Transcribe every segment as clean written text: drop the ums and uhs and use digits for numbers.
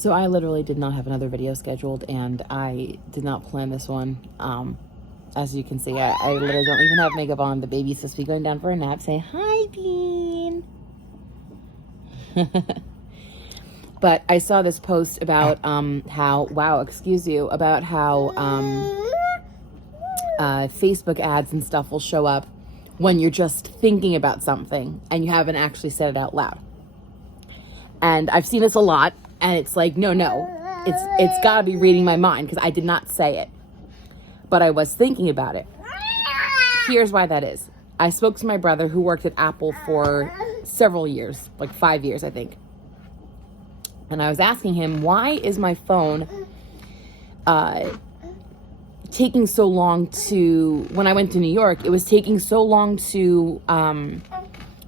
So I literally did not have another video scheduled, and I did not plan this one. As you can see, I literally don't even have makeup on. The baby's supposed to be going down for a nap. Say hi, Bean. But I saw this post about how Facebook ads and stuff will show up when you're just thinking about something and you haven't actually said it out loud. And I've seen this a lot, and it's like, no, it's got to be reading my mind, because I did not say it, but I was thinking about it. Here's why that is. I spoke to my brother, who worked at Apple for several years, like 5 years, I think. And I was asking him, why is my phone taking so long to, when I went to New York, it was taking so long to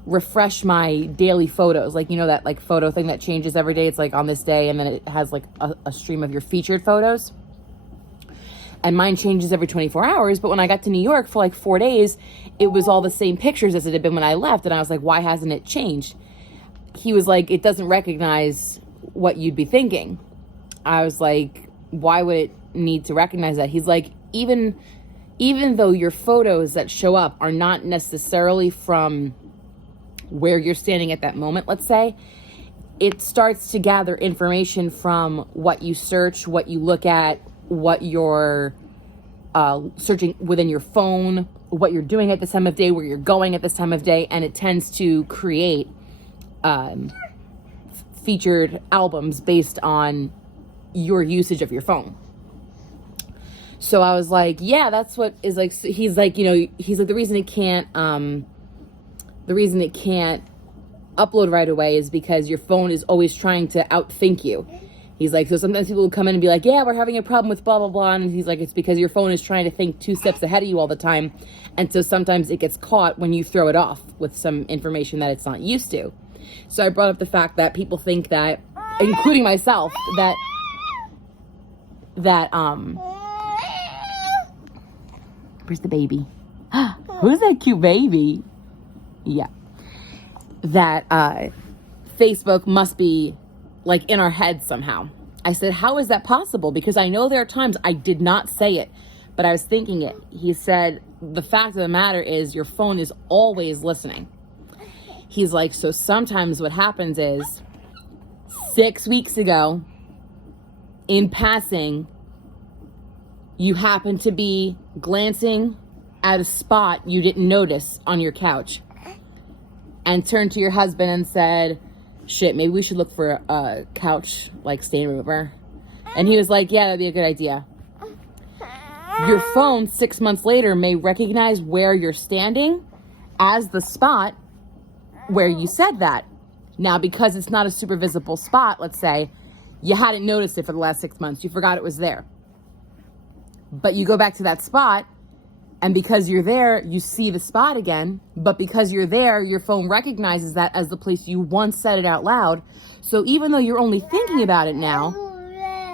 refresh my daily photos. Like, you know, that like photo thing that changes every day. It's like on this day, and then it has like a stream of your featured photos. And mine changes every 24 hours. But when I got to New York for like 4 days, it was all the same pictures as it had been when I left. And I was like, why hasn't it changed? He was like, it doesn't recognize what you'd be thinking. I was like, why would it need to recognize that? He's like, even though your photos that show up are not necessarily from where you're standing at that moment, let's say, it starts to gather information from what you search, what you look at, what you're searching within your phone, what you're doing at this time of day, where you're going at this time of day, and it tends to create featured albums based on your usage of your phone. So I was like, yeah, that's what is like. He's like, you know, he's like, the reason it can't upload right away is because your phone is always trying to outthink you. He's like, so sometimes people will come in and be like, yeah, we're having a problem with blah, blah, blah. And he's like, it's because your phone is trying to think 2 steps ahead of you all the time. And so sometimes it gets caught when you throw it off with some information that it's not used to. So I brought up the fact that people think that, including myself, that where's the baby? Who's that cute baby? Yeah. That Facebook must be like in our heads somehow. I said, how is that possible? Because I know there are times I did not say it, but I was thinking it. He said, the fact of the matter is your phone is always listening. He's like, so sometimes what happens is 6 weeks ago, in passing, you happen to be glancing at a spot you didn't notice on your couch, and turned to your husband and said, shit, maybe we should look for a couch like stain remover. And he was like, yeah, that'd be a good idea. Your phone 6 months later may recognize where you're standing as the spot where you said that. Now, because it's not a super visible spot, let's say, you hadn't noticed it for the last 6 months. You forgot it was there. But you go back to that spot, and because you're there, you see the spot again. But because you're there, your phone recognizes that as the place you once said it out loud. So even though you're only thinking about it now,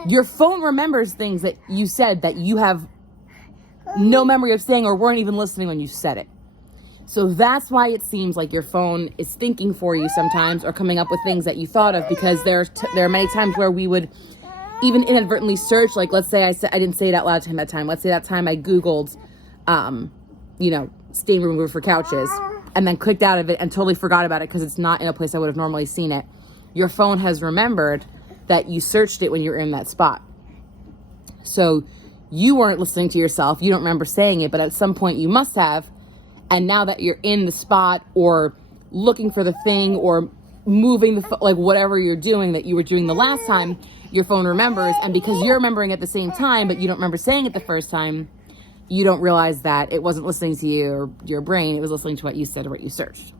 your phone remembers things that you said that you have no memory of saying or weren't even listening when you said it. So that's why it seems like your phone is thinking for you sometimes, or coming up with things that you thought of, because there are many times where we would even inadvertently search, like, let's say I didn't say it out loud to him that time. Let's say that time I Googled, stain remover for couches, and then clicked out of it and totally forgot about it because it's not in a place I would have normally seen it. Your phone has remembered that you searched it when you were in that spot. So you weren't listening to yourself. You don't remember saying it, but at some point you must have. And now that you're in the spot, or looking for the thing, or moving like whatever you're doing that you were doing the last time, your phone remembers. And because you're remembering at the same time, but you don't remember saying it the first time, you don't realize that it wasn't listening to you or your brain. It was listening to what you said or what you searched.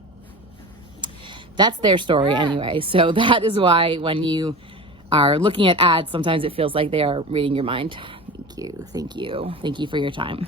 That's their story anyway. So that is why when you are looking at ads, sometimes it feels like they are reading your mind. Thank you. Thank you. Thank you for your time.